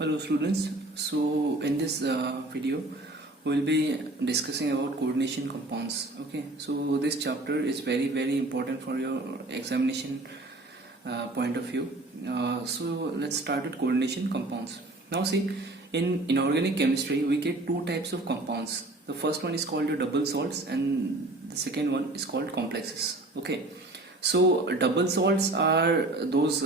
Hello students, so in this video we'll be discussing about coordination compounds. Okay, so this chapter is very important for your examination point of view. So let's start with coordination compounds. Now see, in inorganic chemistry we get two types of compounds. The first one is called your double salts and the second one is called complexes. Okay, so double salts are those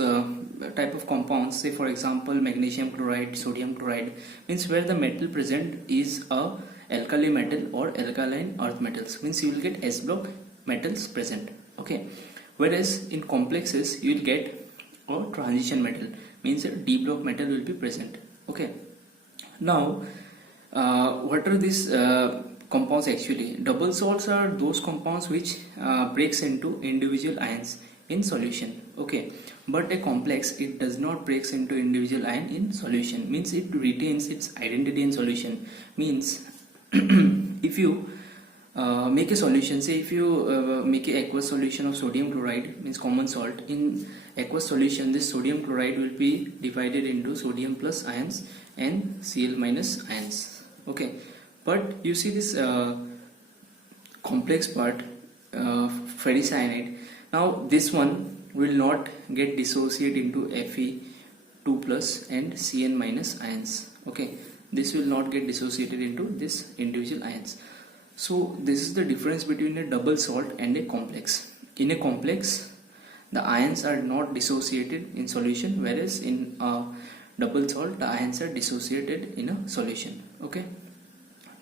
type of compounds, say for example magnesium chloride, sodium chloride, means where the metal present is a alkali metal or alkaline earth metals, means you will get S block metals present. Okay, whereas in complexes you will get a transition metal, means a D block metal will be present. Okay, now what are these compounds actually? Double salts are those compounds which breaks into individual ions in solution. Okay, but a complex, it does not breaks into individual ion in solution, means it retains its identity in solution. Means if you make a solution, say if you make a aqueous solution of sodium chloride, means common salt, in aqueous solution this sodium chloride will be divided into sodium plus ions and Cl minus ions. Okay, but you see this complex part, ferricyanide, now this one will not get dissociate into Fe2 plus and Cn minus ions. Okay, this will not get dissociated into this individual ions. So this is the difference between a double salt and a complex. In a complex the ions are not dissociated in solution, whereas in a double salt the ions are dissociated in a solution. Okay,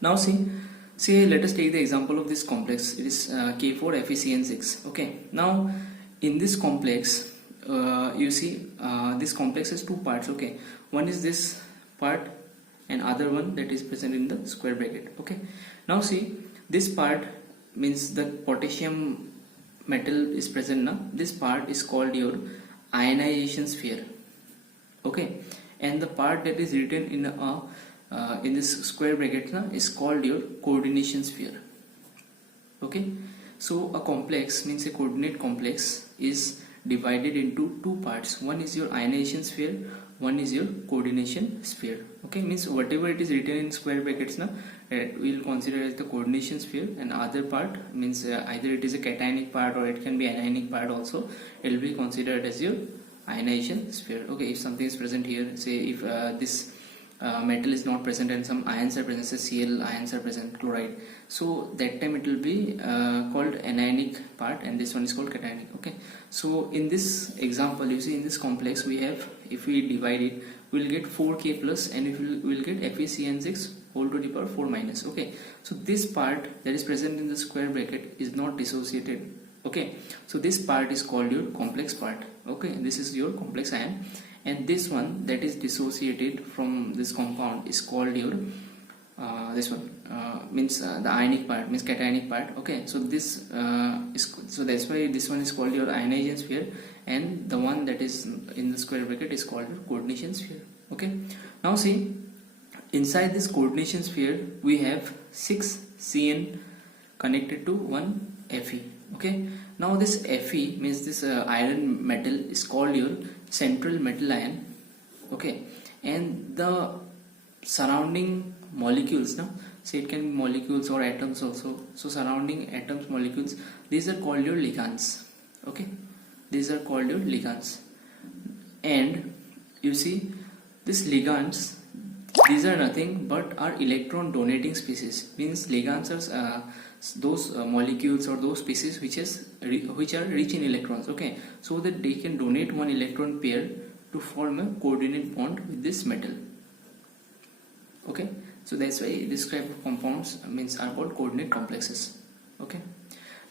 now see, let us take the example of this complex. It is K4FeCN6. Okay, now in this complex you see this complex has two parts. Okay, one is this part and other one that is present in the square bracket. Okay, now see, this part means the potassium metal is present now. This part is called your ionization sphere. Okay, and the part that is written in this square bracket now is called your coordination sphere. Okay, so a complex, means a coordinate complex, is divided into two parts. One is your ionization sphere, one is your coordination sphere. Okay, means whatever it is written in square brackets now, we will consider as the coordination sphere, and other part means either it is a cationic part or it can be anionic part also, it will be considered as your ionization sphere. Okay, if something is present here, say if this metal is not present and some ions are present, say Cl ions are present, chloride, so that time it will be called anionic part and this one is called cationic. Okay, so in this example you see in this complex we have, if we divide it, we will get 4K plus and if we will get FeCN6 whole to the power 4 minus. Okay, so this part that is present in the square bracket is not dissociated. Okay, so this part is called your complex part. Okay, this is your complex ion, and this one that is dissociated from this compound is called your this one means the ionic part, means cationic part. Okay, so this is, so that's why this one is called your ionization sphere, and the one that is in the square bracket is called your coordination sphere. Okay, now see, inside this coordination sphere we have 6 Cn connected to one Fe. Okay, now this Fe means this iron metal is called your central metal ion. Okay, and the surrounding molecules now, say it can be molecules or atoms also, so surrounding atoms, molecules, these are called your ligands. Okay, these are called your ligands, and you see these ligands, these are nothing but are electron donating species, means ligands are those molecules or those species which are rich in electrons. Okay, so that they can donate one electron pair to form a coordinate bond with this metal. Okay, so that's why this type of compounds means are called coordinate complexes. Okay,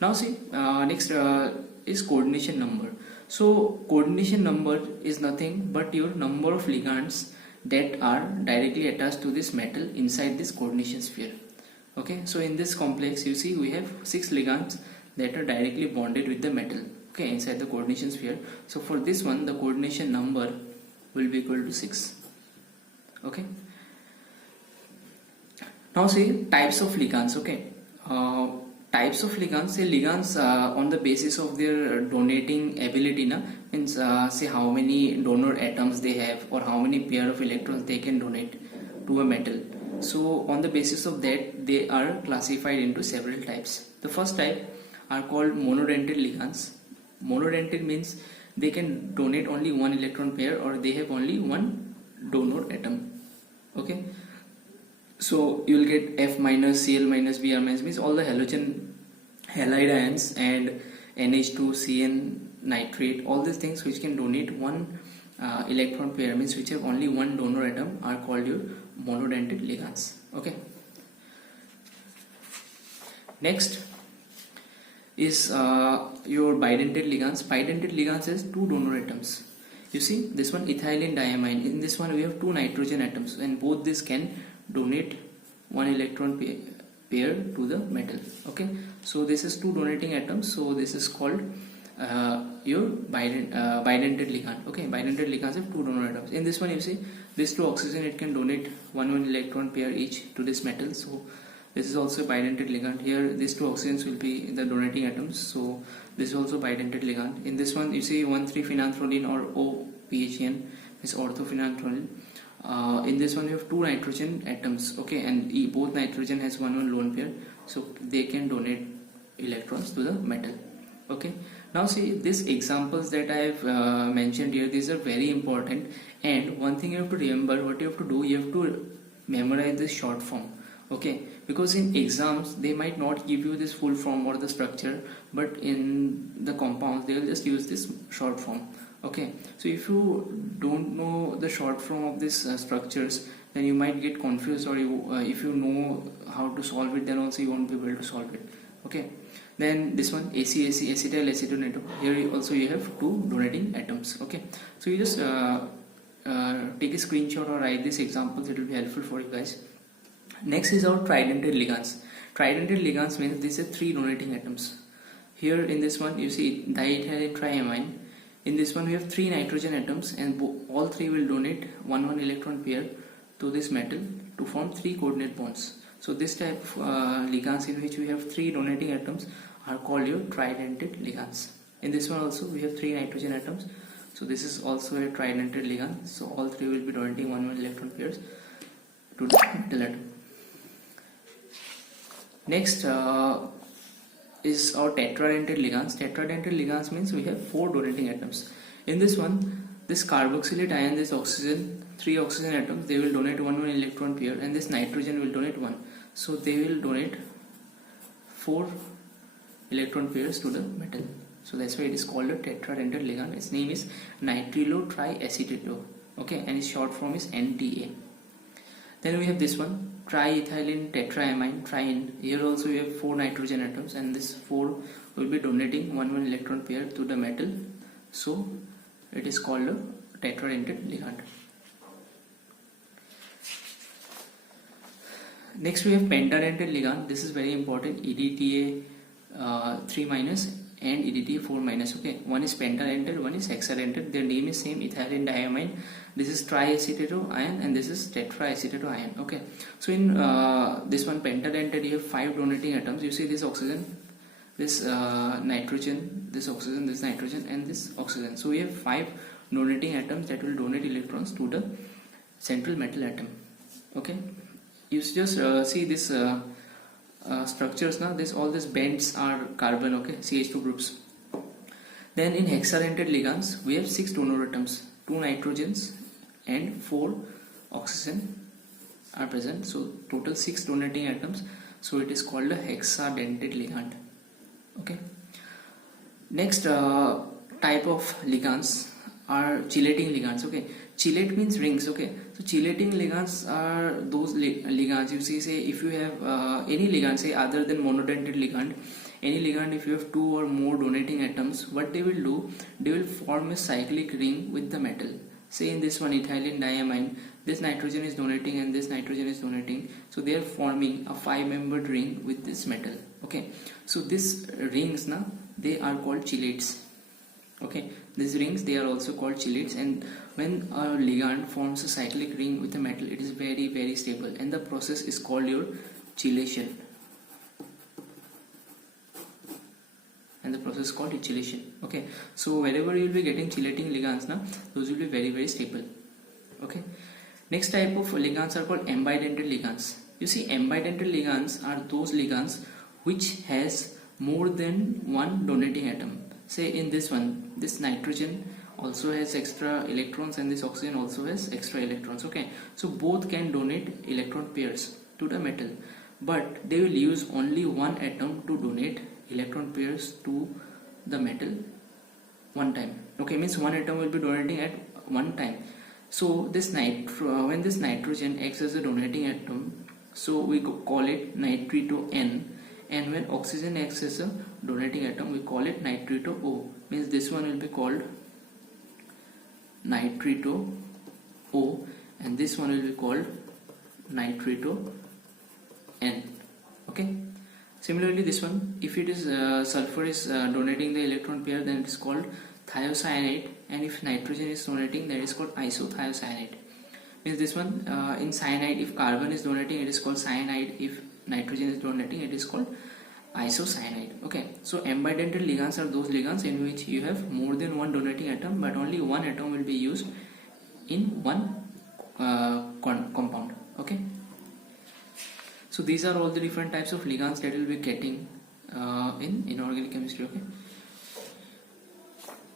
now see, next is coordination number. So coordination number is nothing but your number of ligands that are directly attached to this metal inside this coordination sphere. Okay, so in this complex you see we have 6 ligands that are directly bonded with the metal, okay, inside the coordination sphere. So for this one the coordination number will be equal to 6. Okay, now see types of ligands. Okay, types of ligands, say ligands on the basis of their donating ability na, means say how many donor atoms they have or how many pair of electrons they can donate to a metal. So on the basis of that, they are classified into several types. The first type are called monodentate ligands. Monodentate means they can donate only one electron pair or they have only one donor atom. Okay, so you will get F minus, Cl minus, Br minus means all the halogen halide ions and NH2, Cn, nitrate, all these things which can donate one electron pair means which have only one donor atom are called your monodentate ligands. Okay. Next is your bidentate ligands. Bidentate ligands has two donor atoms. You see this one ethylene diamine. In this one we have two nitrogen atoms and both this can donate one electron pair to the metal. Okay, so this is two donating atoms, so this is called your bidentate ligand. Okay, bidentate ligands have two donor atoms. In this one you see this two oxygen, it can donate one electron pair each to this metal, so this is also bidentate ligand. Here these two oxygens will be the donating atoms, so this is also bidentate ligand. In this one you see 1,3-phenanthroline or OPHN is orthophenanthroline. In this one you have two nitrogen atoms, okay, and both nitrogen has one lone pair, so they can donate electrons to the metal. Okay, now see these examples that I have mentioned here, these are very important, and one thing you have to remember, what you have to do, you have to memorize this short form. Okay, because in exams they might not give you this full form or the structure, but in the compounds they will just use this short form. Okay, so if you don't know the short form of these structures, then you might get confused, or if you know how to solve it, then also you won't be able to solve it. Okay, then this one ACAC, acetyl acetonate, here also you have two donating atoms. Okay, so you just take a screenshot or write these examples, it will be helpful for you guys. Next is our tridentate ligands. Tridentate ligands means these are three donating atoms. Here in this one you see diethylene triamine. In this one we have three nitrogen atoms and all three will donate one electron pair to this metal to form three coordinate bonds. So this type of ligands in which we have three donating atoms are called your tridentate ligands. In this one also we have three nitrogen atoms, so this is also a tridentate ligand. So all three will be donating one electron pairs to the metal atom. Next is our tetradentate ligands. Tetradentate ligands means we have four donating atoms. In this one, this carboxylate ion, this oxygen, three oxygen atoms, they will donate one electron pair, and this nitrogen will donate one. So they will donate four electron pairs to the metal. So that's why it is called a tetradentate ligand. Its name is nitrylo triacetate. Okay, and its short form is NTA. Then we have this one, triethylene tetraamine, triene. Here also we have four nitrogen atoms, and this four will be donating one electron pair to the metal. So it is called a tetradentate ligand. Next we have pentadentate ligand. This is very important, EDTA 3 minus and EDTA 4 minus. Okay, one is pentadentate, one is hexadentate. Their name is same, ethylene diamine. This is triacetato ion and this is tetraacetato ion. Okay, so in this one pentadentate you have five donating atoms. You see this oxygen, this nitrogen, this oxygen, this nitrogen, and this oxygen. So we have five donating atoms that will donate electrons to the central metal atom. Okay, you just see this structures now. All these bends are carbon. Okay, CH2 groups. Then in hexadentate ligands we have six donor atoms, two nitrogens and four oxygen are present. So total six donating atoms. So it is called a hexadentate ligand. Okay. Next type of ligands are chelating ligands. Okay, chelate means rings. Okay, so chelating ligands are those ligands you see, say if you have any ligand, say other than monodentate ligand, any ligand, if you have two or more donating atoms, what they will do, they will form a cyclic ring with the metal. Say in this one ethylene diamine, this nitrogen is donating and this nitrogen is donating, so they are forming a five-membered ring with this metal. Okay, so these rings now, they are called chelates. Okay, these rings, they are also called chelates, and when a ligand forms a cyclic ring with a metal, it is very, very stable, and the process is called your chelation. and the process called chelation. Okay, so wherever you will be getting chelating ligands now, those will be very stable. Okay, next type of ligands are called ambidentate ligands. You see, ambidentate ligands are those ligands which has more than one donating atom. Say in this one, this nitrogen also has extra electrons and this oxygen also has extra electrons. Okay, so both can donate electron pairs to the metal, but they will use only one atom to donate electron pairs to the metal one time. Okay, means one atom will be donating at one time. So this when this nitrogen acts as a donating atom, so we call it nitrito N, and when oxygen acts as a donating atom, we call it nitrito O. Means this one will be called nitrito O, and this one will be called nitrito N. Okay. Similarly, this one, if it is sulfur is donating the electron pair, then it is called thiocyanate, and if nitrogen is donating, that is called isothiocyanate. Means this one in cyanide, if carbon is donating, it is called cyanide. If nitrogen is donating, it is called isocyanide. Okay, so ambidentate ligands are those ligands in which you have more than one donating atom, but only one atom will be used in one compound. Okay, so these are all the different types of ligands that we'll be getting in inorganic chemistry. Okay,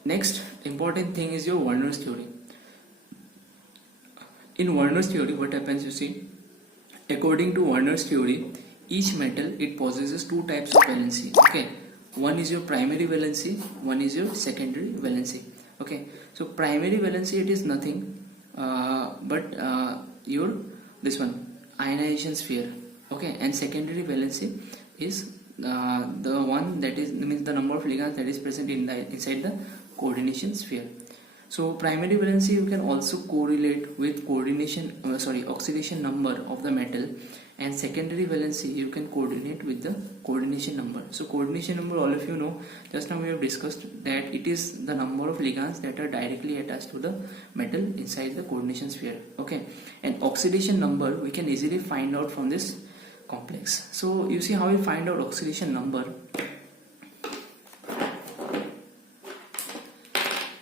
next important thing is your Werner's theory. In Werner's theory, what happens, you see, according to Werner's theory, each metal, it possesses two types of valency. Okay, one is your primary valency, one is your secondary valency. Okay, so primary valency, it is nothing but your this one ionization sphere. Okay, and secondary valency is the one that is means the number of ligands that is present in inside the coordination sphere. So primary valency you can also correlate with oxidation number of the metal, and secondary valency you can coordinate with the coordination number. So coordination number, all of you know, just now we have discussed that it is the number of ligands that are directly attached to the metal inside the coordination sphere. Okay, and oxidation number we can easily find out from this complex. So you see how we find out oxidation number.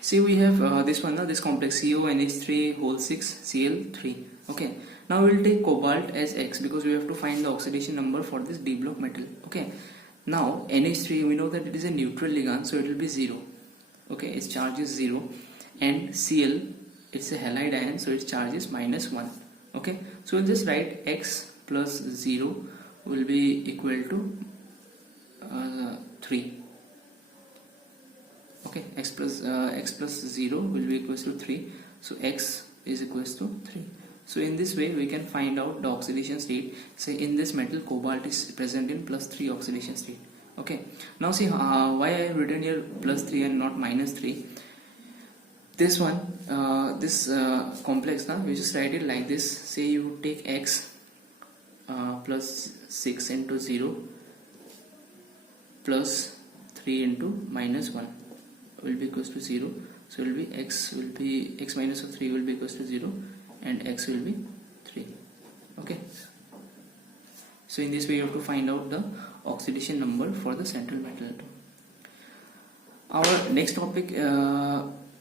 See, we have this one, this complex CONH3(6)Cl3. Okay, now we will take cobalt as X because we have to find the oxidation number for this D block metal. Okay, now NH3, we know that it is a neutral ligand, so it will be 0. Okay, its charge is 0, and Cl, it's a halide ion, so its charge is -1. Okay, so we'll just write X plus 0 will be equal to 3. Okay, x plus 0 will be equals to 3, so X is equals to 3. So in this way we can find out the oxidation state. Say in this metal cobalt is present in +3 oxidation state. Okay, now see why I have written here +3 and not -3. This one, this complex, now we just write it like this. Say you take X plus 6 into 0 plus 3 into -1 will be equals to 0. So it will be X minus of 3 will be equals to 0, and X will be 3. Okay, so in this way you have to find out the oxidation number for the central metal atom. Our next topic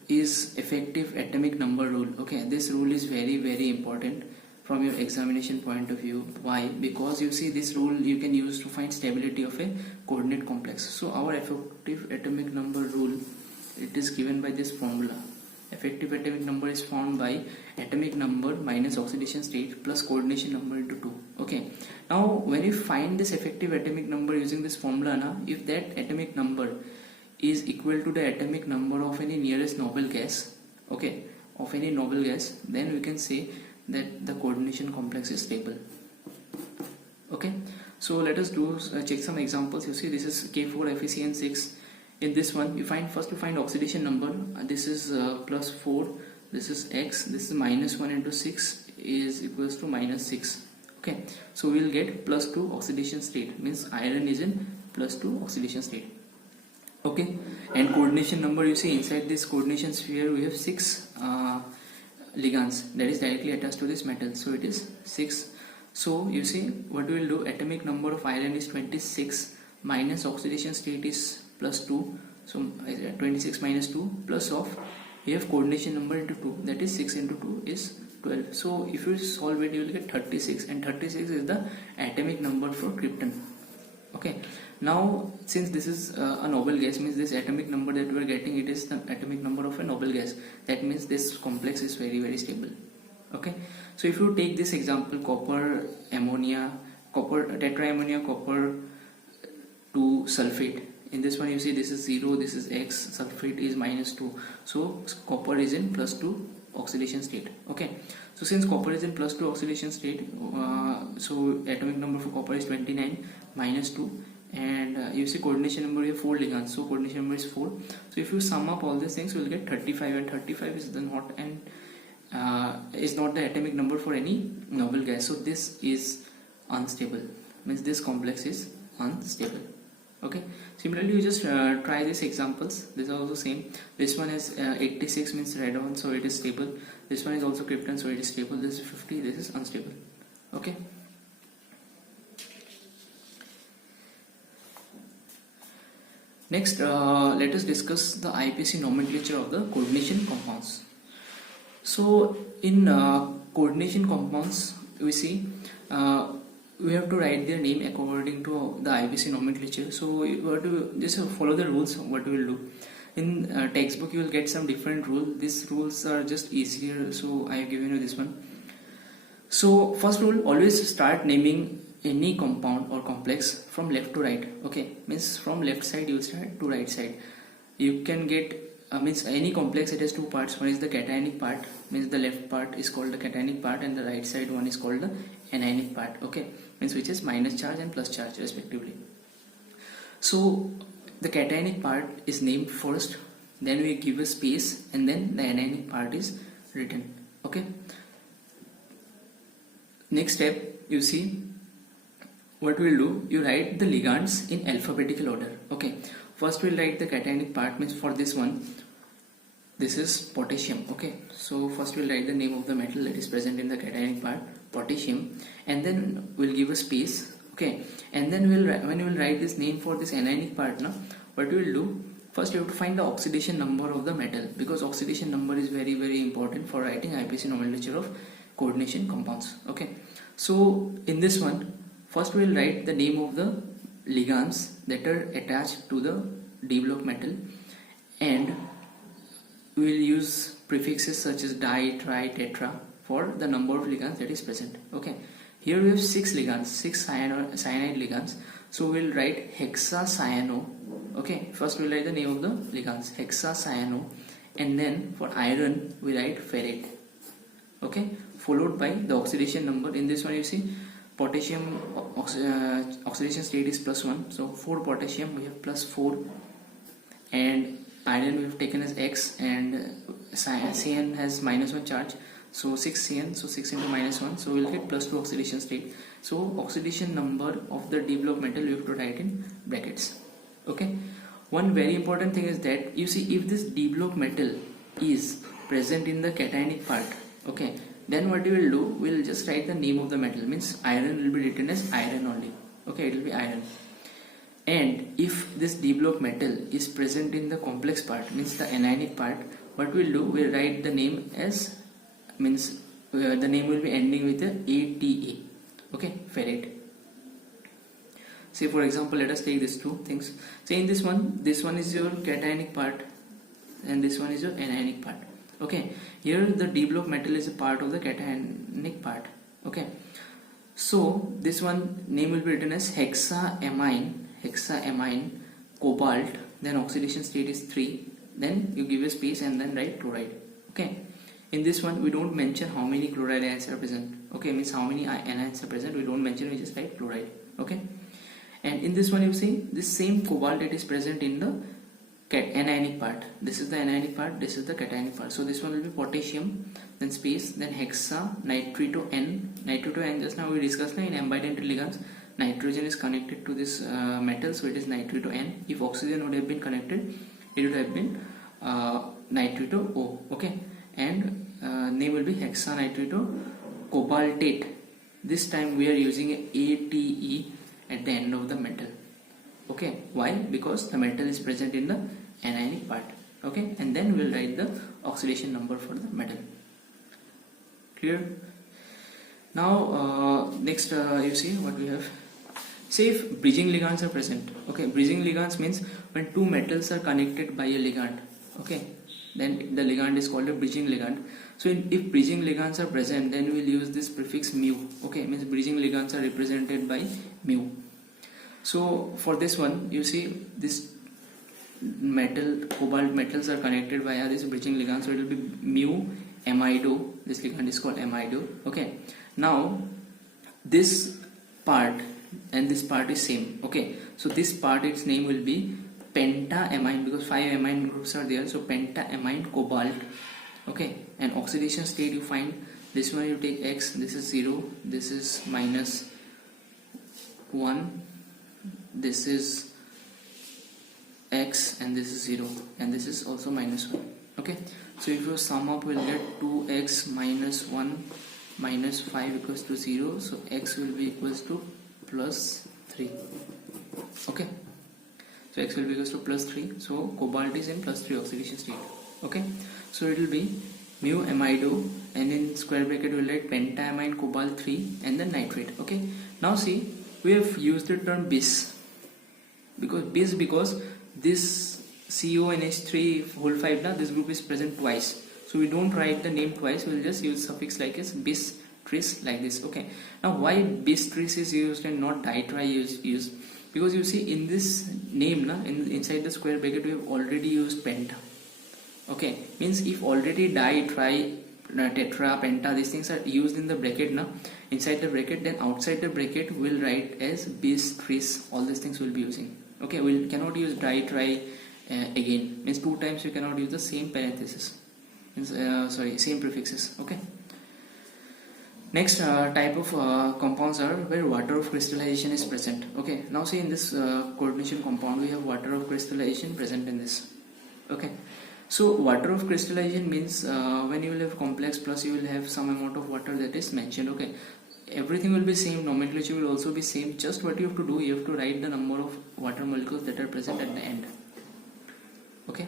is effective atomic number rule. Okay, this rule is very important from your examination point of view. Why? Because you see, this rule you can use to find stability of a coordinate complex. So our effective atomic number rule, it is given by this formula. Effective atomic number is formed by atomic number minus oxidation state plus coordination number into 2. Okay, now when you find this effective atomic number using this formula, if that atomic number is equal to the atomic number of any nearest noble gas, okay, of any noble gas, then we can say that the coordination complex is stable. Okay, so let us do check some examples. You see, this is K4FeCN6. In this one, you find oxidation number. This is +4. This is X. This is -1 into 6 is equals to -6. Okay, so we will get +2 oxidation state. Means iron is in +2 oxidation state. Okay, and coordination number, you see inside this coordination sphere we have 6 ligands that is directly attached to this metal. So it is 6. So you see what we will do. Atomic number of iron is 26 minus oxidation state is plus 2, so 26 minus 2 plus of, we have coordination number into 2, that is 6 into 2 is 12. So if you solve it, you will get 36, and 36 is the atomic number for krypton. Okay, now since this is a noble gas, means this atomic number that we are getting, it is the atomic number of a noble gas. That means this complex is very, very stable. Okay, so if you take this example, copper ammonia, copper tetraammonia, copper to sulfate, in this one you see this is 0, this is X, sulfate is minus 2, so copper is in plus 2 oxidation state. Okay, so since copper is in plus 2 oxidation state, so atomic number for copper is 29 minus 2, and you see coordination number, you have 4 ligands, so coordination number is 4. So if you sum up all these things, you will get 35, and 35 is the not is not the atomic number for any noble gas. So this is unstable, means this complex is unstable. Okay, similarly you just try these examples. This is also same. This one is 86, means radon, so it is stable. This one is also krypton, so it is stable. This is 50, this is unstable. Okay, next let us discuss the IPC nomenclature of the coordination compounds. So in coordination compounds, we see we have to write their name according to the IPC nomenclature. So we have to just follow the rules. What we will do in textbook, you will get some different rules. These rules are just easier, so I have given you this one. So first rule, always start naming any compound or complex from left to right. Okay, means from left side you start to right side. You can get means any complex, it has two parts. One is the cationic part, means the left part is called the cationic part, and the right side one is called the anionic part. Okay, means which is minus charge and plus charge respectively. So the cationic part is named first, then we give a space, and then the anionic part is written. Okay, next step, you see what we'll do, you write the ligands in alphabetical order. Okay, first we'll write the cationic part, means for this one, this is potassium. Okay, so first we'll write the name of the metal that is present in the cationic part, potassium, and then we'll give a space. Okay, and then when you will write this name for this anionic part, now what we will do, first you have to find the oxidation number of the metal, because oxidation number is very, very important for writing IPC nomenclature of coordination compounds. Okay, so in this one, first we will write the name of the ligands that are attached to the D block metal, and we will use prefixes such as di, tri, tetra for the number of ligands that is present. Okay, here we have 6 ligands, 6 cyanide ligands, so we will write hexacyano. Okay, first we will write the name of the ligands, hexacyano, and then for iron we write ferrate. Okay, followed by the oxidation number. In this one you see potassium oxidation state is +1, so for potassium we have +4, and iron we have taken as X, and Cn has -1 charge, so 6 Cn, so 6 into -1, so we will get +2 oxidation state. So oxidation number of the D block metal we have to write in brackets. Okay, one very important thing is that you see, if this D block metal is present in the cationic part, okay, then what we will do, we will just write the name of the metal, means iron will be written as iron only. Okay, it will be iron. And if this D block metal is present in the complex part, means the anionic part, what we will do, we will write the name as, means the name will be ending with the ATA. Okay, ferrate. Say for example, let us take these two things. Say in this one is your cationic part, and this one is your anionic part. Okay, here the D block metal is a part of the cationic part. Okay, so this one name will be written as hexaamine cobalt, then oxidation state is 3, then you give a space and then write chloride. Okay, in this one we don't mention how many chloride ions are present. Okay, means how many anions are present, we don't mention, we just write chloride. Okay, and in this one you see this same cobalt that is present in the anionic part. This is the anionic part, this is the cationic part. So this one will be potassium, then space, then hexa, nitrito N. Nitrito N, just now we discussed in ambidental ligands, nitrogen is connected to this metal, so it is nitrito N. If oxygen would have been connected, it would have been nitrito O. Okay, and name will be hexanitrito cobaltate. This time we are using a ATE at the end of the metal. Okay, why? Because the metal is present in the anionic part. Okay, and then we'll write the oxidation number for the metal. Clear? Now next you see what we have. Say if bridging ligands are present. Okay, bridging ligands means when two metals are connected by a ligand. Okay, then the ligand is called a bridging ligand. So if bridging ligands are present, then we'll use this prefix mu. Okay, means bridging ligands are represented by mu. So for this one, you see this metal, cobalt metals are connected via this bridging ligand. So it will be mu amido. This ligand is called amido. Okay, now this part and this part is same. Okay, so this part, its name will be pentaamine, because 5 amine groups are there. So pentaamine cobalt. Okay, and oxidation state you find this one, you take X, this is 0, this is minus 1, this is X, and this is 0, and this is also minus 1. Okay, so if you sum up, we'll get 2x minus 1 minus 5 equals to 0. So X will be equals to plus 3. Okay, so X will be equals to plus 3. So cobalt is in plus 3 oxidation state. Okay, so it will be mu amido, and in square bracket we will write pentaamine cobalt 3 and then nitrate. Okay, now see, we have used the term bis, because this CONH3 whole 5 now, this group is present twice, so we don't write the name twice, we'll just use suffix like as bis tris, like this. Okay, now why bis tris is used and not ditri used? Because you see in this name na, inside the square bracket we have already used penta. Okay, means if already di, tri, tetra, penta, these things are used in the bracket now, inside the bracket, then outside the bracket we'll write as bis, tris, all these things we'll be using. Okay, we cannot use di, tri again, means 2 times you cannot use the same parenthesis, means same prefixes. Okay, next type of compounds are where water of crystallization is present. Okay, now see in this coordination compound we have water of crystallization present in this. Okay, so water of crystallization means when you will have complex plus you will have some amount of water that is mentioned. Okay, everything will be same, nomenclature will also be same, just what you have to do, you have to write the number of water molecules that are present at the end. Okay,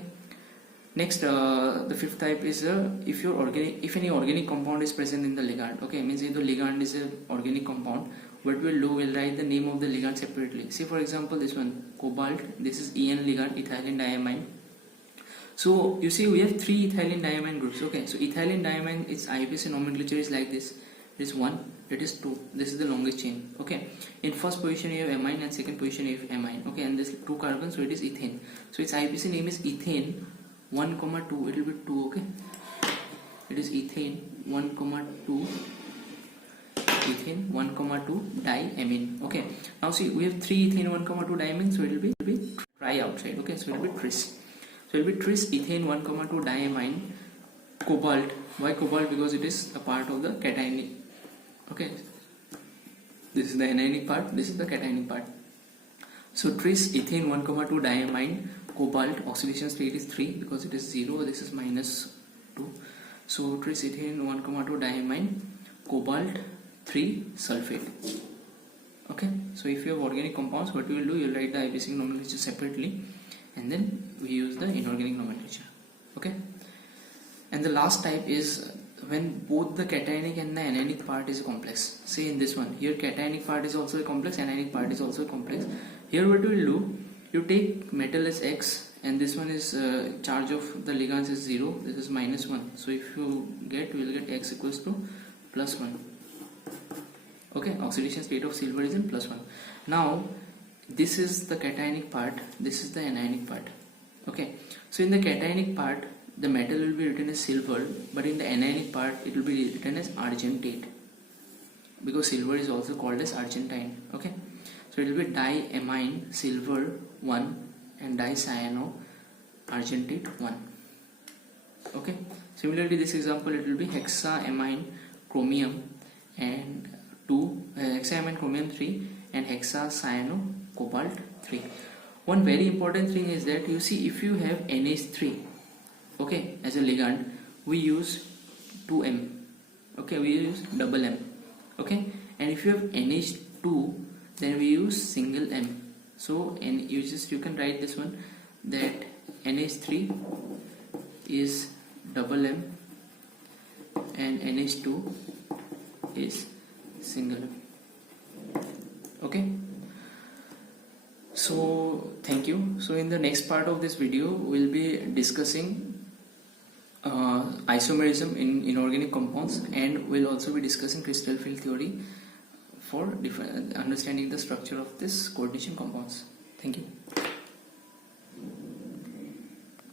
next the fifth type is if any organic compound is present in the ligand. Okay, means if the ligand is an organic compound, what we'll do, we'll write the name of the ligand separately. See for example this one cobalt, this is En ligand, ethylene diamine. So you see we have 3 ethylene diamine groups. Okay, so ethylene diamine, its IUPAC nomenclature is like this. It is 1, it is 2, this is the longest chain. Okay, in first position you have amine and second position you have amine. Okay, and this 2 carbons, so it is ethane. So its IUPAC name is ethane 1, 2, it will be 2. Okay, it is ethane 1, 2, ethane 1, 2 diamine. Okay, now see we have 3 ethane 1, 2 diamine, so it will be tri outside. Okay, so it will be tris. So it will be tris ethane 1, 2 diamine cobalt. Why cobalt? Because it is a part of the cationic. Okay, this is the anionic part, this is the cationic part. So tris ethane 1, 2 diamine cobalt, oxidation state is 3 because it is 0, this is minus 2. So tris ethane 1, 2 diamine cobalt 3 sulfate. Okay, so if you have organic compounds, what you will do, you will write the IUPAC nomenclature separately and then we use the inorganic nomenclature. Okay, and the last type is when both the cationic and the anionic part is complex. Say in this one, here cationic part is also a complex, anionic part is also a complex. Here what you will do, you take metal as X and this one is charge of the ligands is 0, this is minus 1. So if you get, we will get X equals to plus 1. Okay, oxidation state of silver is in plus 1. Now this is the cationic part, this is the anionic part. Okay, so in the cationic part the metal will be written as silver, but in the anionic part it will be written as argentate, because silver is also called as argentine. Okay, so it will be diamine silver 1 and dicyano argentate 1. Okay, similarly this example it will be hexaamine chromium and 2 hexaamine chromium 3 and hexacyano cobalt 3. One very important thing is that you see if you have NH3, okay, as a ligand, we use 2M. Okay, we use double M. Okay, and if you have NH2, then we use single M. So and you can write this one, that NH3 is double M and NH2 is single M. Okay, so thank you. So in the next part of this video we'll be discussing isomerism in inorganic compounds, and we'll also be discussing crystal field theory for understanding the structure of this coordination compounds. Thank you.